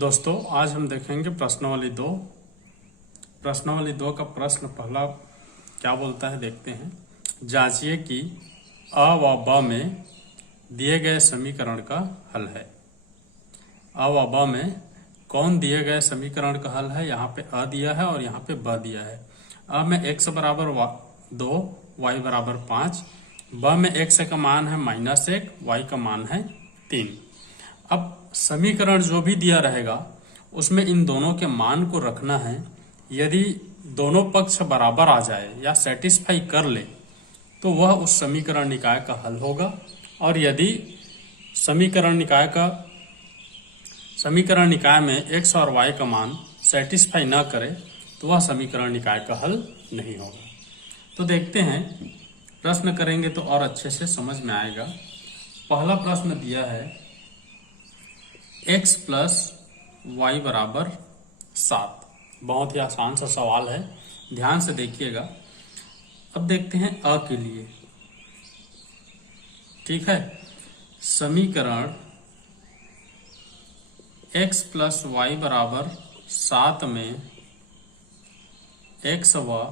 दोस्तों आज हम देखेंगे प्रश्नावली दो का प्रश्न पहला क्या बोलता है देखते हैं। जांचिए कि अ व ब में दिए गए समीकरण का हल है। अ व ब में कौन दिए गए समीकरण का हल है। यहाँ पे अ दिया है और यहाँ पे ब दिया है। अ में x बराबर 2 y बराबर 5, ब में x का मान है -1, y का मान है 3। अब समीकरण जो भी दिया रहेगा उसमें इन दोनों के मान को रखना है। यदि दोनों पक्ष बराबर आ जाए या सेटिस्फाई कर ले तो वह उस समीकरण निकाय का हल होगा, और यदि समीकरण निकाय में x और y का मान सेटिस्फाई ना करे तो वह समीकरण निकाय का हल नहीं होगा। तो देखते हैं, प्रश्न करेंगे तो और अच्छे से समझ में आएगा। पहला प्रश्न दिया है x प्लस वाई बराबर 7। बहुत ही आसान सा सवाल है, ध्यान से देखिएगा। अब देखते हैं अ के लिए। ठीक है, समीकरण x प्लस वाई बराबर 7 में x व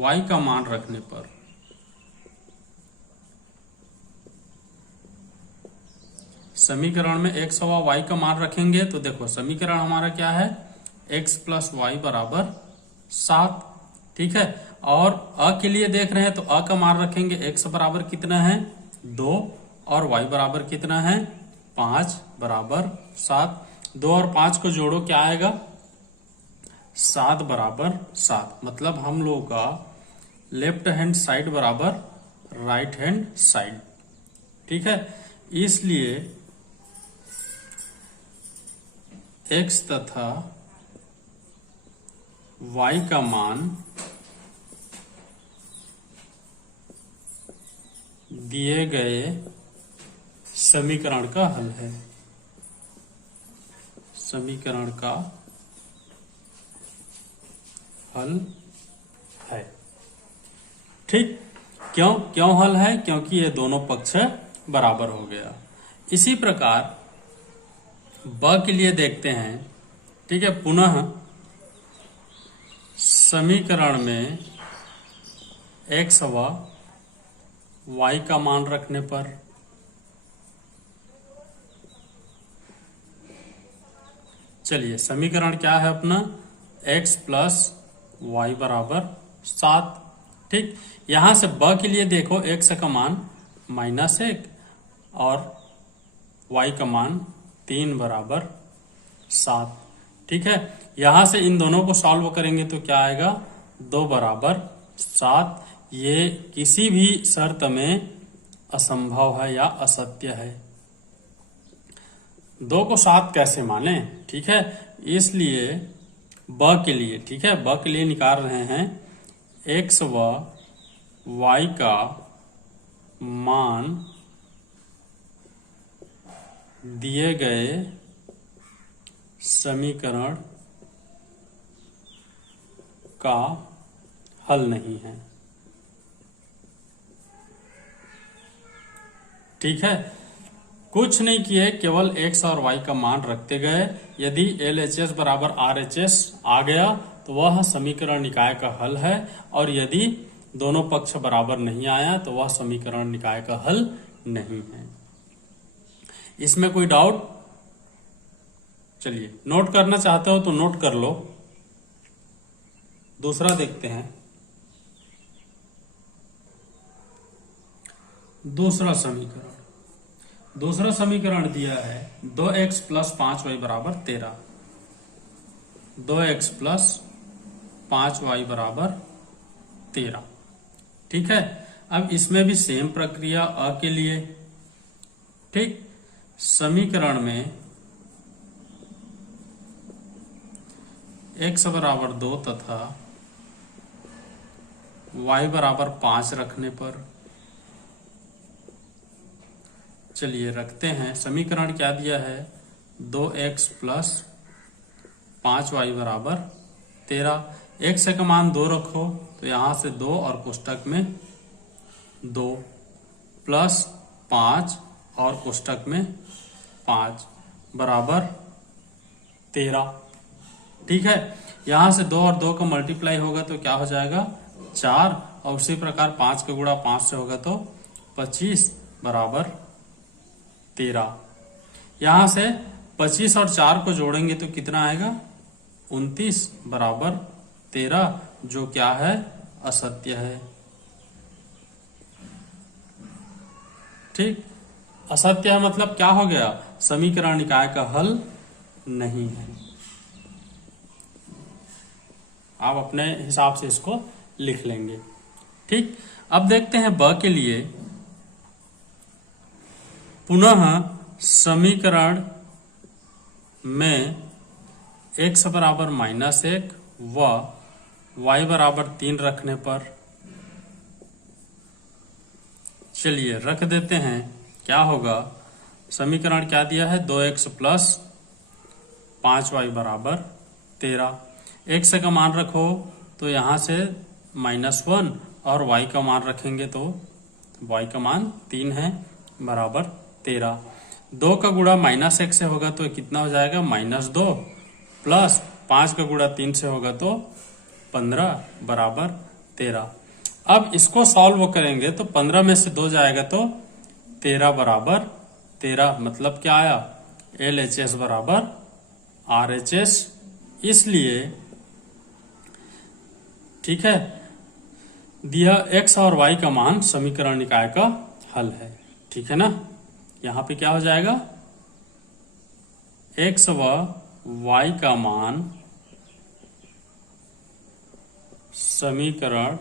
y का मान रखने पर समीकरण में x व y का मान रखेंगे तो देखो समीकरण हमारा क्या है, x प्लस वाई बराबर 7। ठीक है, और अ के लिए देख रहे हैं तो अ का मान रखेंगे। x बराबर कितना है 2 और y बराबर कितना है 5 बराबर 7। 2 और 5 को जोड़ो क्या आएगा 7 बराबर 7। मतलब हम लोगों का लेफ्ट हैंड साइड बराबर राइट हैंड साइड। ठीक है, इसलिए x तथा y का मान दिए गए समीकरण का हल है। समीकरण का हल है। ठीक, क्यों हल है? क्योंकि ये दोनों पक्ष बराबर हो गया। इसी प्रकार ब के लिए देखते हैं। ठीक है, पुनः समीकरण में x व y का मान रखने पर चलिए समीकरण क्या है अपना, x प्लस वाई बराबर 7। ठीक, यहां से ब के लिए देखो x का मान -1 और y का मान 3 बराबर 7। ठीक है, यहां से इन दोनों को सॉल्व करेंगे तो क्या आएगा 2 बराबर 7। ये किसी भी शर्त में असंभव है या असत्य है। 2 को 7 कैसे माने? ठीक है, इसलिए ब के लिए, ठीक है, ब के लिए निकाल रहे हैं x व y का मान दिए गए समीकरण का हल नहीं है। ठीक है, कुछ नहीं किए, केवल x और y का मान रखते गए। यदि LHS बराबर RHS आ गया तो वह समीकरण निकाय का हल है, और यदि दोनों पक्ष बराबर नहीं आया तो वह समीकरण निकाय का हल नहीं है। इसमें कोई डाउट? चलिए, नोट करना चाहते हो तो नोट कर लो। दूसरा देखते हैं। दूसरा समीकरण दिया है 2x प्लस 5y बराबर 13। 2x प्लस 5y बराबर 13। ठीक है, अब इसमें भी सेम प्रक्रिया अ के लिए। ठीक, समीकरण में x बराबर 2 तथा y बराबर 5 रखने पर चलिए रखते हैं। समीकरण क्या दिया है 2x प्लस 5y बराबर 13। x का मान 2 रखो तो यहां से 2 और कोष्टक में 2 प्लस 5 और कोष्टक में 5 बराबर 13। ठीक है, यहां से 2 और 2 का मल्टीप्लाई होगा तो क्या हो जाएगा 4, और उसी प्रकार 5 का गुणा 5 से होगा तो 25 बराबर 13। यहां से 25 और 4 को जोड़ेंगे तो कितना आएगा 29 बराबर 13, जो क्या है असत्य है। ठीक, असत्य है मतलब क्या हो गया, समीकरण निकाय का हल नहीं है। आप अपने हिसाब से इसको लिख लेंगे। ठीक, अब देखते हैं ब के लिए। पुनः समीकरण में x बराबर -1 व y बराबर 3 रखने पर, चलिए रख देते हैं, क्या होगा, समीकरण क्या दिया है 2x प्लस 5y बराबर 13। x का मान रखो तो यहां से -1 और y का मान रखेंगे तो y का मान 3 है बराबर 13। 2 का गुणा -1 से होगा तो कितना हो जाएगा -2, प्लस 5 का गुणा 3 से होगा तो 15 बराबर 13। अब इसको सॉल्व करेंगे तो 15 में से 2 जाएगा तो 13 बराबर 13, मतलब क्या आया LHS बराबर RHS। इसलिए ठीक है, दिया x और y का मान समीकरण निकाय का हल है। ठीक है ना, यहां पे क्या हो जाएगा x व y का मान समीकरण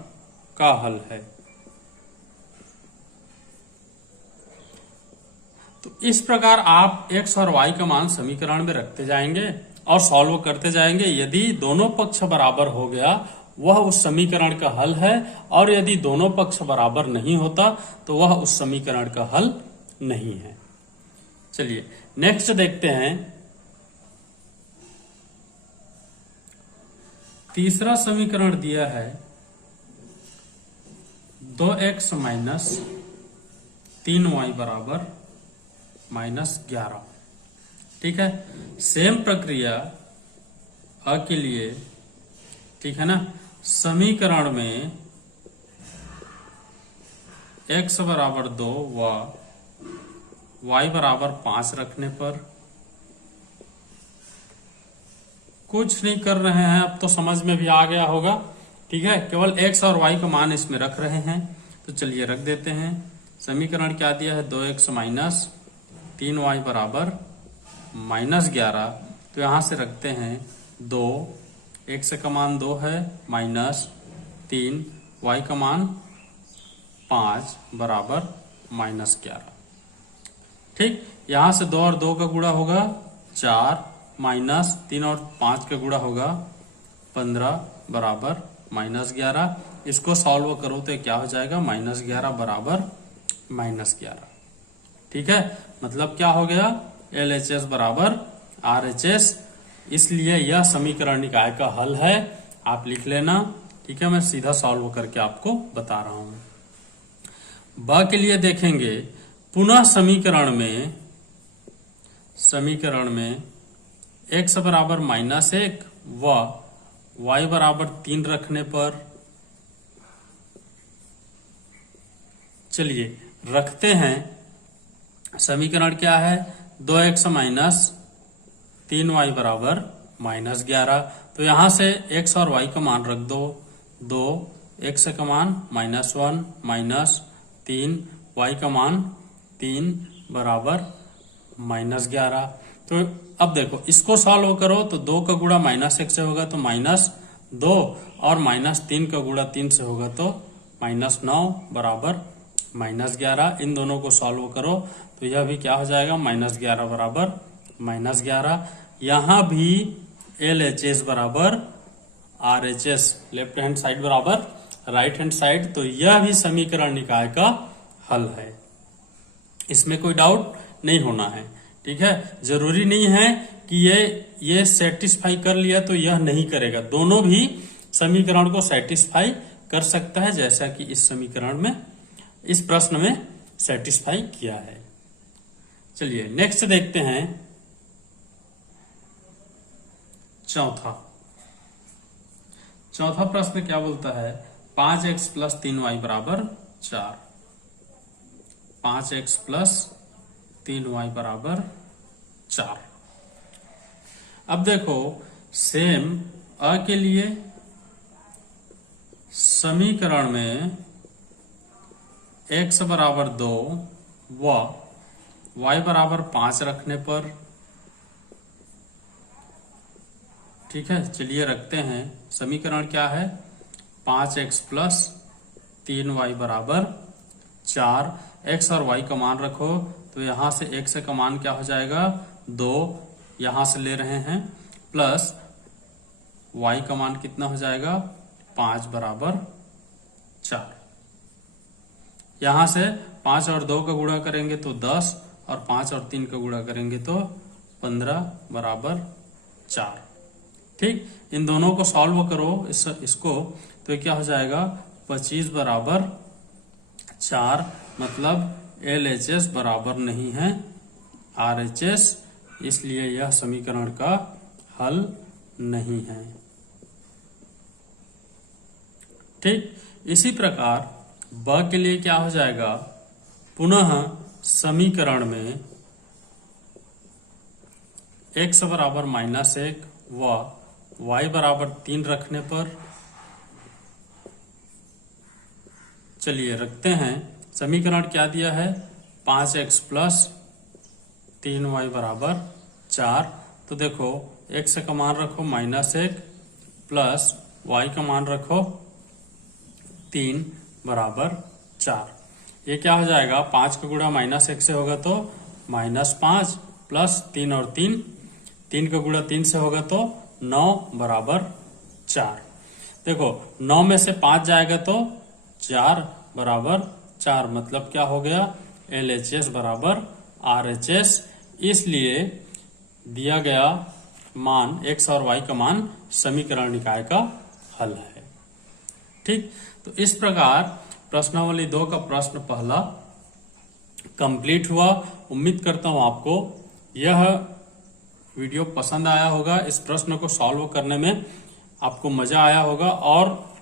का हल है। तो इस प्रकार आप x और y का मान समीकरण में रखते जाएंगे और सॉल्व करते जाएंगे। यदि दोनों पक्ष बराबर हो गया वह उस समीकरण का हल है, और यदि दोनों पक्ष बराबर नहीं होता तो वह उस समीकरण का हल नहीं है। चलिए नेक्स्ट देखते हैं। तीसरा समीकरण दिया है 2x माइनस 3y बराबर -11। ठीक है, सेम प्रक्रिया अ के लिए। ठीक है ना, समीकरण में x बराबर 2 व y बराबर 5 रखने पर, कुछ नहीं कर रहे हैं, अब तो समझ में भी आ गया होगा। ठीक है, केवल x और y का मान इसमें रख रहे हैं। तो चलिए रख देते हैं। समीकरण क्या दिया है 2x माइनस 3y बराबर -11। तो यहां से रखते हैं 2, x का मान 2 है, -3, y का मान 5 बराबर -11। ठीक, यहां से 2 और 2 का गुणा होगा 4, -3 और 5 का गुणा होगा 15 बराबर -11। इसको सॉल्व करो तो क्या हो जाएगा -11 बराबर -11। ठीक है, मतलब क्या हो गया LHS बराबर RHS। इसलिए यह समीकरण निकाय का हल है, आप लिख लेना। ठीक है, मैं सीधा सॉल्व करके आपको बता रहा हूं। ब के लिए देखेंगे, पुनः समीकरण में x बराबर -1 व y बराबर 3 रखने पर, चलिए रखते हैं। समीकरण क्या है 2x माइनस 3y बराबर -11। तो यहां से x और y का मान रख दो। 2, x का मान -1 -3, y का मान 3 बराबर -11। तो अब देखो इसको सॉल्व करो तो 2 का गुणा -1 से होगा तो -2, और -3 का गुणा 3 से होगा तो -9 बराबर -11। इन दोनों को सॉल्व करो तो यह भी क्या हो जाएगा -11 बराबर -11। यहां भी LHS बराबर RHS, लेफ्ट हैंड साइड बराबर राइट हैंड साइड। तो यह भी समीकरण निकाय का हल है, इसमें कोई डाउट नहीं होना है। ठीक है, जरूरी नहीं है कि ये सेटिस्फाई कर लिया तो यह नहीं करेगा, दोनों भी समीकरण को सेटिस्फाई कर सकता है, जैसा कि इस समीकरण में, इस प्रश्न में सेटिस्फाई किया है। चलिए नेक्स्ट देखते हैं। चौथा प्रश्न क्या बोलता है, 5x + 3y = 4। 5x + 3y = 4। अब देखो सेम अ के लिए समीकरण में x = 2 व y = 5 रखने पर, ठीक है, चलिए रखते हैं। समीकरण क्या है, 5x + 3y = 4। x और y का मान रखो तो यहां से x का मान क्या हो जाएगा, 2 यहां से ले रहे हैं, प्लस y का मान कितना हो जाएगा, 5 = 4। यहां से 5 और 2 का गुणा करेंगे तो 10, और 5 और 3 का गुणा करेंगे तो 15 = 4। ठीक, इन दोनों को सॉल्व करो इसको, तो क्या हो जाएगा, 25 = 4। मतलब LHS बराबर नहीं है RHS, इसलिए यह समीकरण का हल नहीं है। ठीक, इसी प्रकार ब के लिए क्या हो जाएगा, पुनः समीकरण में x = -1 व y = 3 रखने पर, चलिए रखते हैं। समीकरण क्या दिया है, 5x + 3y = 4। तो देखो x का मान रखो -1 प्लस y का मान रखो 3 = 4। ये क्या हो जाएगा, 5 का गुणा -1 से होगा तो -5 प्लस 3 और 3 का गुणा 3 से होगा तो 9 = 4। देखो 9 में से 5 जाएगा तो 4 = 4, मतलब क्या हो गया, LHS = RHS। इसलिए दिया गया मान x और y का मान समीकरण निकाय का हल है। ठीक, तो इस प्रकार प्रश्नावली 2 का प्रश्न पहला कंप्लीट हुआ। उम्मीद करता हूं आपको यह वीडियो पसंद आया होगा, इस प्रश्न को सॉल्व करने में आपको मजा आया होगा, और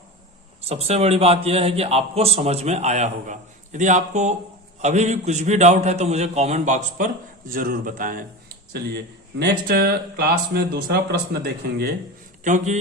सबसे बड़ी बात यह है कि आपको समझ में आया होगा। यदि आपको अभी भी कुछ भी डाउट है तो मुझे कमेंट बॉक्स पर जरूर बताएं। चलिए नेक्स्ट क्लास में दूसरा प्रश्न देखेंगे, क्योंकि